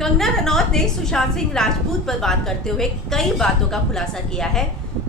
कंगना रनौत ने सुशांत सिंह राजपूत पर बात करते हुए कई बातों का खुलासा किया है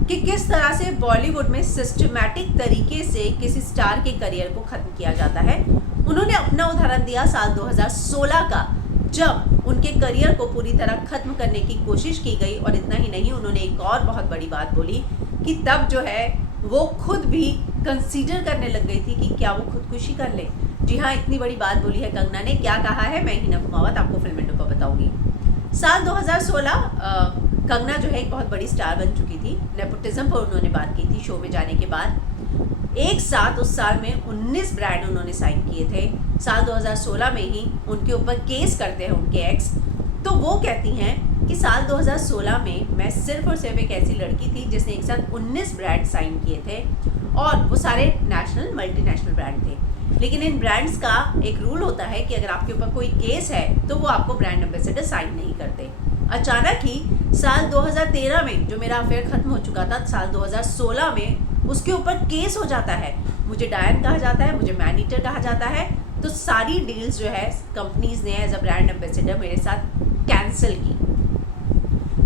कि किस तरह से बॉलीवुड में सिस्टमैटिक तरीके से किसी स्टार के करियर को खत्म किया जाता है। उन्होंने अपना उदाहरण दिया साल 2016 का, जब उनके करियर को पूरी तरह खत्म करने की कोशिश की गई। और इतना ही नहीं, उन्होंने एक और बहुत बड़ी बात बोली कि तब जो है वो खुद भी कंसीडर करने लग गई थी कि क्या वो खुदकुशी कर ले। जी हाँ, इतनी बड़ी बात बोली है कंगना ने। क्या कहा है, मैं हिना कुमावत आपको फिल्म इंडो पर बताऊंगी। साल 2016 कंगना जो है एक बहुत बड़ी स्टार बन चुकी थी। नेपोटिज्म पर उन्होंने बात की थी शो में जाने के बाद। एक साथ उस साल में 19 ब्रांड उन्होंने साइन किए थे। साल 2016 में ही उनके ऊपर केस करते हैं उनके एक्स। तो वो कहती हैं कि साल 2016 में मैं सिर्फ और सिर्फ एक ऐसी लड़की थी जिसने एक साथ 19 ब्रांड साइन किए थे, और वो सारे नेशनल मल्टीनेशनल ब्रांड थे। लेकिन इन ब्रांड्स का एक रूल होता है कि अगर आपके ऊपर कोई केस है तो वो आपको ब्रांड एम्बेसडर साइन नहीं करते। अचानक ही साल 2013 में जो मेरा अफेयर खत्म हो चुका था, साल 2016 में उसके ऊपर केस हो जाता है। मुझे डायन कहा जाता है, मुझे मैन ईटर कहा जाता है। तो सारी डील्स जो है कंपनीज ने एज अ ब्रांड एम्बेसडर मेरे साथ कैंसिल की।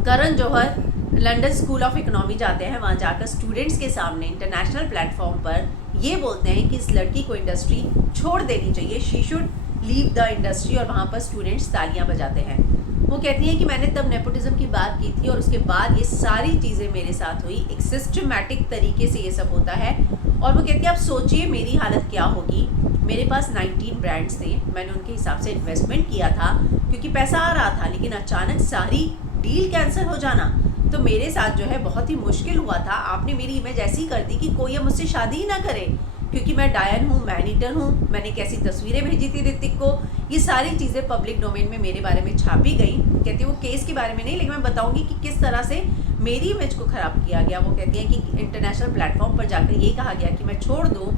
Karan Johar London school of economy जाते हैं, वहाँ जाकर स्टूडेंट्स के सामने इंटरनेशनल प्लेटफॉर्म पर ये बोलते हैं कि इस लड़की को इंडस्ट्री छोड़ देनी चाहिए, she should leave the industry. और वहाँ पर स्टूडेंट्स तालियां बजाते हैं। वो कहती हैं कि मैंने तब नेपोटिज्म की बात की थी और उसके बाद ये सारी चीज़ें मेरे साथ हुई। एक सिस्टमैटिक तरीके से ये सब होता है। और वो कहती है, आप सोचिए मेरी हालत क्या होगी। मेरे पास 19 ब्रांड्स थे, मैंने उनके हिसाब से इन्वेस्टमेंट किया था क्योंकि पैसा आ रहा था, लेकिन अचानक सारी डील कैंसिल हो जाना तो मेरे साथ जो है बहुत ही मुश्किल हुआ था। आपने मेरी इमेज ऐसी कर दी कि कोई अब मुझसे शादी ही ना करे, क्योंकि मैं डायन हूँ, मैन ईटर हूँ। मैंने कैसी तस्वीरें भेजी थी ऋतिक को, ये सारी चीज़ें पब्लिक डोमेन में मेरे बारे में छापी गई। कहती है वो केस के बारे में नहीं, लेकिन मैं बताऊंगी कि किस तरह से मेरी इमेज को ख़राब किया गया। वो कहती है कि इंटरनेशनल प्लेटफॉर्म पर जाकर ये कहा गया कि मैं छोड़ दूँ।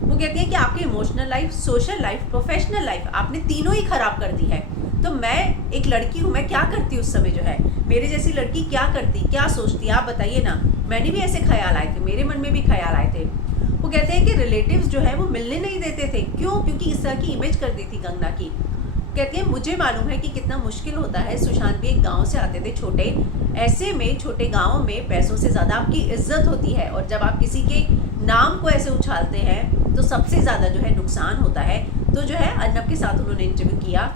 वो कहती है कि आपकी emotional life, social life, professional life आपने तीनों ही खराब कर दी है। तो मैं एक लड़की हूँ, मैं क्या करती उस समय जो है, मेरे जैसी लड़की क्या करती, क्या सोचती, आप बताइए ना। मैंने भी ऐसे ख्याल आए थे, मेरे मन में भी ख्याल आए थे। वो कहते हैं कि रिलेटिव्स जो है वो मिलने नहीं देते थे। क्यों? क्योंकि इस तरह की इमेज कर दी थी कंगना की। कहती है मुझे मालूम है कि कितना मुश्किल होता है। सुशांत भी एक गांव से आते थे छोटे, ऐसे में छोटे गाँव में पैसों से ज़्यादा आपकी इज्जत होती है, और जब आप किसी के नाम को ऐसे उछालते हैं तो सबसे ज़्यादा जो है नुकसान होता है। तो जो है अर्नब के साथ उन्होंने इंटरव्यू किया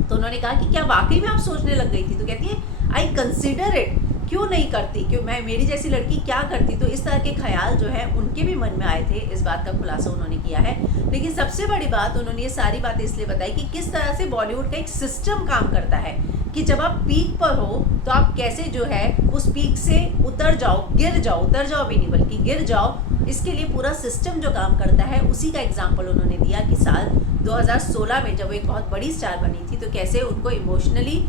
तो उन्होंने कहा कि क्या वाकई में आप सोचने लग गई थी। तो कहती है आई कंसिडर इट, क्यों नहीं करती, क्यों मैं मेरी जैसी लड़की क्या करती। तो इस तरह के ख्याल जो है उनके भी मन में आए थे। इस बात का खुलासा उन्होंने किया है। लेकिन सबसे बड़ी बात उन्होंने ये सारी बातें इसलिए बताई कि किस तरह से बॉलीवुड का एक सिस्टम काम करता है कि जब आप पीक पर हो तो आप कैसे जो है उस पीक से उतर जाओ, गिर जाओ, उतर जाओ भी नहीं बल्कि गिर जाओ। इसके लिए पूरा सिस्टम जो काम करता है उसी का एग्जाम्पल उन्होंने दिया कि साल 2016 में जब वो एक बहुत बड़ी स्टार बनी थी तो कैसे उनको इमोशनली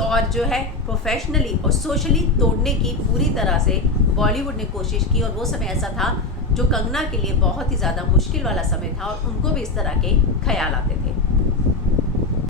और जो है प्रोफेशनली और सोशली तोड़ने की पूरी तरह से बॉलीवुड ने कोशिश की। और वो समय ऐसा था जो कंगना के लिए बहुत ही ज़्यादा मुश्किल वाला समय था और उनको भी इस तरह के ख्याल आते थे।